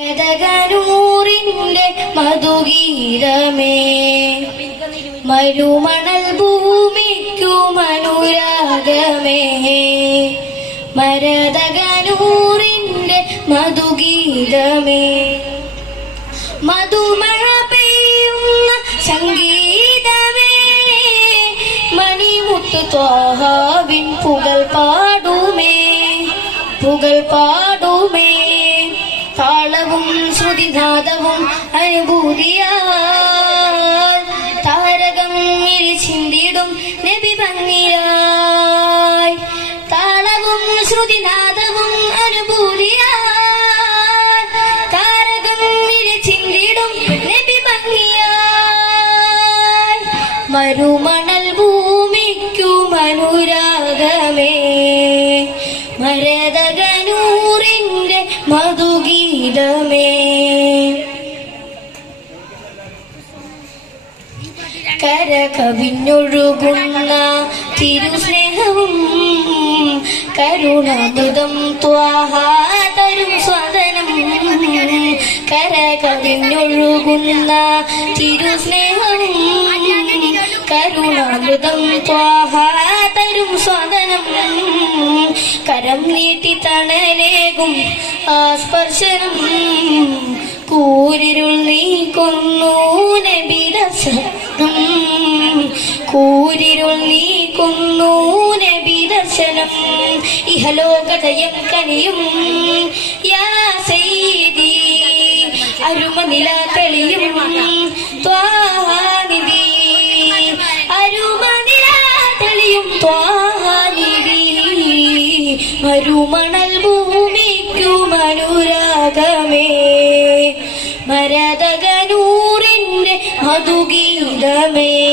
വേദകനൂറിന്റെ മധുഗീതമേ. മരുമണൽ ഭൂമിക്കു മനുരാഗമേ. മരതകനൂറിന്റെ മധുഗീതമേ. മധുമഴ പെയ്യുന്ന സംഗീതമേ. മണിമുത്തു ത്വാഹാവിൻ പുകൾ പാടുമേ പുകൾ പാടുമേ താളവും ശ്രുതിനാദവും അനുഭൂതിയാൽ താരകം ചിന്തിടും നബി ഭംഗിയായി താളവും ശ്രുതിനാദവും അനുഭൂതിയാൽ താരകം ചിന്തിടും നബി ഭംഗിയായി മരുമണൽ ഭൂമിക്കു മനുരാഗമേ മരതകനൂറിന്റെ മധുഗീതമേ. കര കവിഞ്ഞൊഴുകുന്ന തിരുസ്നേഹവും കരുണാമൃതം ത്വാഹാ തരും സ്വദനം കര കവിഞ്ഞൊഴുകുന്ന തിരുസ്നേഹവും കരുണാമൃതം ത്വാഹാ കരം നീട്ടി തണലേകും. ആ സ്പർശനം കൂരിരുൾ നീക്കുന്നു. നബിദർശനം കൂരിരുൾ നീക്കുന്നു. നബിദർശനം ഇഹലോകതയം കനിയും. യാ അരുമനില ത്വാഹാനിധി മരുമണൽ ഭൂമിക്കു മനുരാഗമേ. മരതകനൂറിന്റെ മധുഗീതമേ.